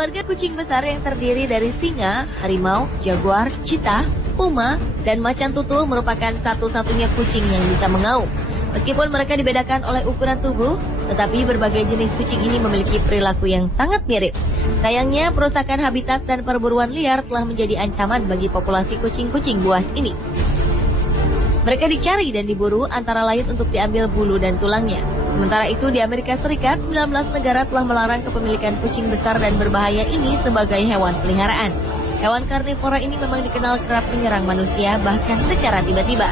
Keluarga kucing besar yang terdiri dari singa, harimau, jaguar, cheetah, puma, dan macan tutul merupakan satu-satunya kucing yang bisa mengaum. Meskipun mereka dibedakan oleh ukuran tubuh, tetapi berbagai jenis kucing ini memiliki perilaku yang sangat mirip. Sayangnya, perusakan habitat dan perburuan liar telah menjadi ancaman bagi populasi kucing-kucing buas ini. Mereka dicari dan diburu antara lain untuk diambil bulu dan tulangnya. Sementara itu, di Amerika Serikat, 19 negara telah melarang kepemilikan kucing besar dan berbahaya ini sebagai hewan peliharaan. Hewan karnivora ini memang dikenal kerap menyerang manusia, bahkan secara tiba-tiba.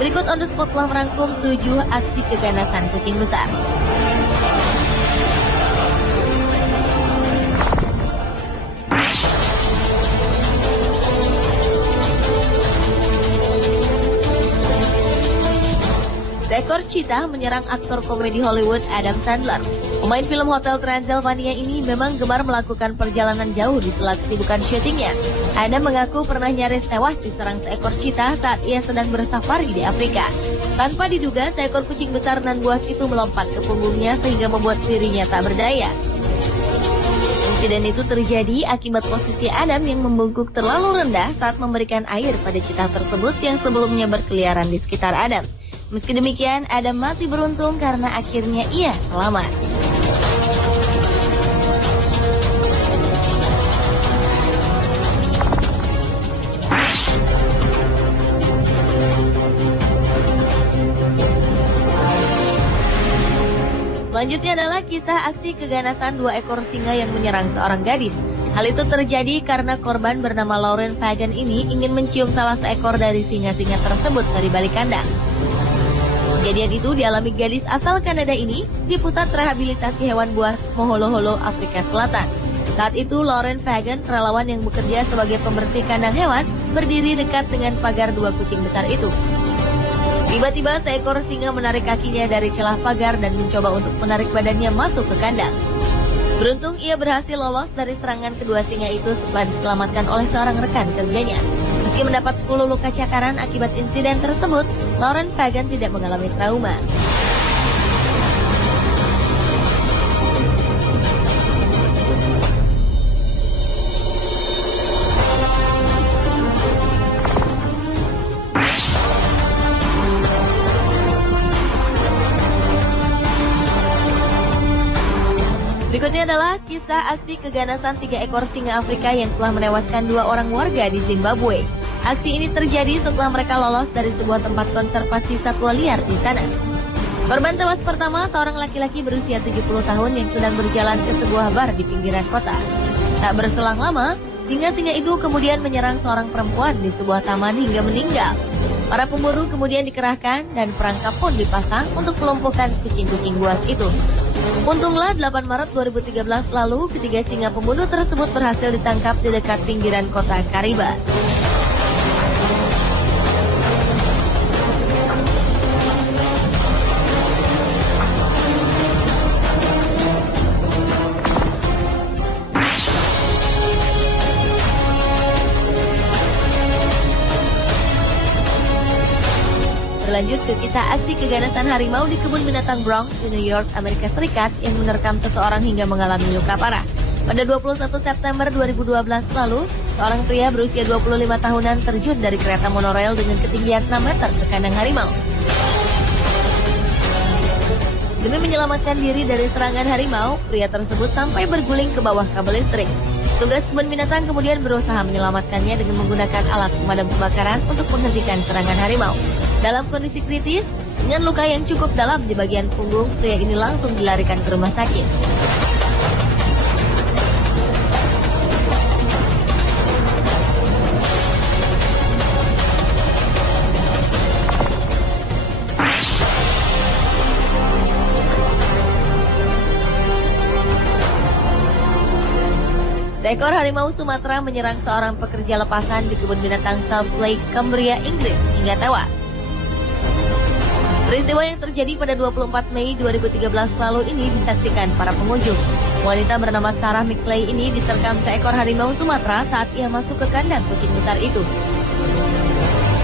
Berikut On The Spot telah merangkum 7 aksi keganasan kucing besar. Seekor cheetah menyerang aktor komedi Hollywood Adam Sandler. Pemain film Hotel Transylvania ini memang gemar melakukan perjalanan jauh di sela kesibukan syutingnya. Adam mengaku pernah nyaris tewas diserang seekor cheetah saat ia sedang bersafari di Afrika. Tanpa diduga, seekor kucing besar nan buas itu melompat ke punggungnya sehingga membuat dirinya tak berdaya. Insiden itu terjadi akibat posisi Adam yang membungkuk terlalu rendah saat memberikan air pada cheetah tersebut yang sebelumnya berkeliaran di sekitar Adam. Meski demikian, Adam masih beruntung karena akhirnya ia selamat. Selanjutnya adalah kisah aksi keganasan 2 ekor singa yang menyerang seorang gadis. Hal itu terjadi karena korban bernama Lauren Fagan ini ingin mencium salah seekor dari singa-singa tersebut dari balik kandang. Kejadian itu dialami gadis asal Kanada ini di pusat rehabilitasi hewan buas Moholoholo, Afrika Selatan. Saat itu Lauren Fagan, relawan yang bekerja sebagai pembersih kandang hewan, berdiri dekat dengan pagar 2 kucing besar itu. Tiba-tiba seekor singa menarik kakinya dari celah pagar dan mencoba untuk menarik badannya masuk ke kandang. Beruntung ia berhasil lolos dari serangan kedua singa itu setelah diselamatkan oleh seorang rekan kerjanya. Meski mendapat 10 luka cakaran akibat insiden tersebut, Lauren Fagan tidak mengalami trauma. Berikutnya adalah kisah aksi keganasan 3 ekor singa Afrika yang telah menewaskan 2 orang warga di Zimbabwe. Aksi ini terjadi setelah mereka lolos dari sebuah tempat konservasi satwa liar di sana. Korban tewas pertama seorang laki-laki berusia 70 tahun yang sedang berjalan ke sebuah bar di pinggiran kota. Tak berselang lama, singa-singa itu kemudian menyerang seorang perempuan di sebuah taman hingga meninggal. Para pemburu kemudian dikerahkan dan perangkap pun dipasang untuk melumpuhkan kucing-kucing buas itu. Untunglah 8 Maret 2013 lalu ketiga singa pembunuh tersebut berhasil ditangkap di dekat pinggiran kota Kariba. Berlanjut ke kisah aksi keganasan harimau di kebun binatang Bronx di New York, Amerika Serikat yang menerkam seseorang hingga mengalami luka parah. Pada 21 September 2012 lalu, seorang pria berusia 25 tahunan terjun dari kereta monorail dengan ketinggian 6 meter ke kandang harimau. Demi menyelamatkan diri dari serangan harimau, pria tersebut sampai berguling ke bawah kabel listrik. Tugas kebun binatang kemudian berusaha menyelamatkannya dengan menggunakan alat pemadam kebakaran untuk menghentikan serangan harimau. Dalam kondisi kritis, dengan luka yang cukup dalam di bagian punggung, pria ini langsung dilarikan ke rumah sakit. Seekor harimau Sumatera menyerang seorang pekerja lepasan di kebun binatang South Lakes, Cumbria, Inggris hingga tewas. Peristiwa yang terjadi pada 24 Mei 2013 lalu ini disaksikan para pengunjung. Wanita bernama Sarah McLeay ini diterkam seekor harimau Sumatera saat ia masuk ke kandang kucing besar itu.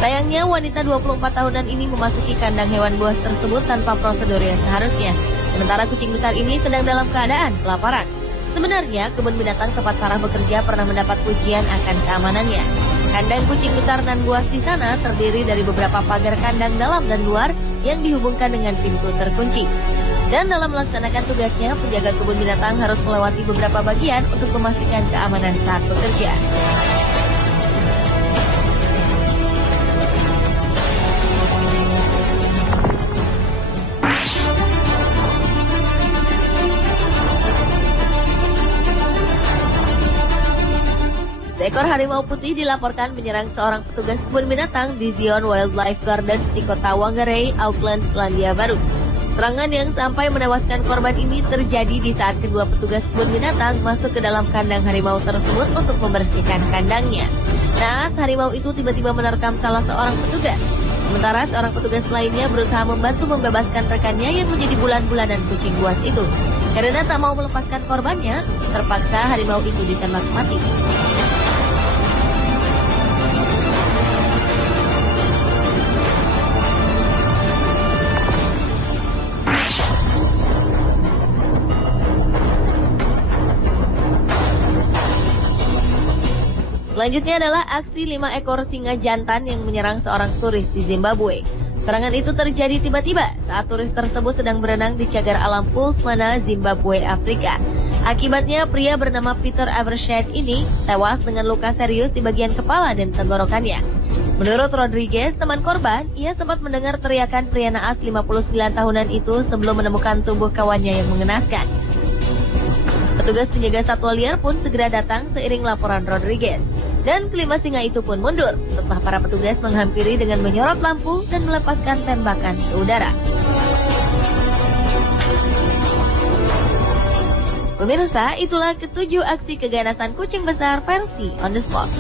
Sayangnya wanita 24 tahunan ini memasuki kandang hewan buas tersebut tanpa prosedur yang seharusnya. Sementara kucing besar ini sedang dalam keadaan kelaparan. Sebenarnya kebun binatang tempat Sarah bekerja pernah mendapat pujian akan keamanannya. Kandang kucing besar dan buas di sana terdiri dari beberapa pagar kandang dalam dan luar yang dihubungkan dengan pintu terkunci. Dan dalam melaksanakan tugasnya, penjaga kebun binatang harus melewati beberapa bagian untuk memastikan keamanan saat bekerja. Seekor harimau putih dilaporkan menyerang seorang petugas kebun binatang di Zion Wildlife Gardens di kota Whangarei, Auckland, Selandia Baru. Serangan yang sampai menewaskan korban ini terjadi di saat kedua petugas kebun binatang masuk ke dalam kandang harimau tersebut untuk membersihkan kandangnya. Naas, harimau itu tiba-tiba menerkam salah seorang petugas. Sementara seorang petugas lainnya berusaha membantu membebaskan rekannya yang menjadi bulan-bulanan kucing buas itu. Karena tak mau melepaskan korbannya, terpaksa harimau itu ditembak mati. Selanjutnya adalah aksi 5 ekor singa jantan yang menyerang seorang turis di Zimbabwe. Serangan itu terjadi tiba-tiba saat turis tersebut sedang berenang di cagar alam Pulsmana, Zimbabwe, Afrika. Akibatnya pria bernama Peter Evershed ini tewas dengan luka serius di bagian kepala dan tenggorokannya. Menurut Rodriguez, teman korban, ia sempat mendengar teriakan pria naas 59 tahunan itu sebelum menemukan tubuh kawannya yang mengenaskan. Petugas penjaga satwa liar pun segera datang seiring laporan Rodriguez. Dan kelima singa itu pun mundur setelah para petugas menghampiri dengan menyorot lampu dan melepaskan tembakan ke udara. Pemirsa, itulah ketujuh aksi keganasan kucing besar versi On The Spot.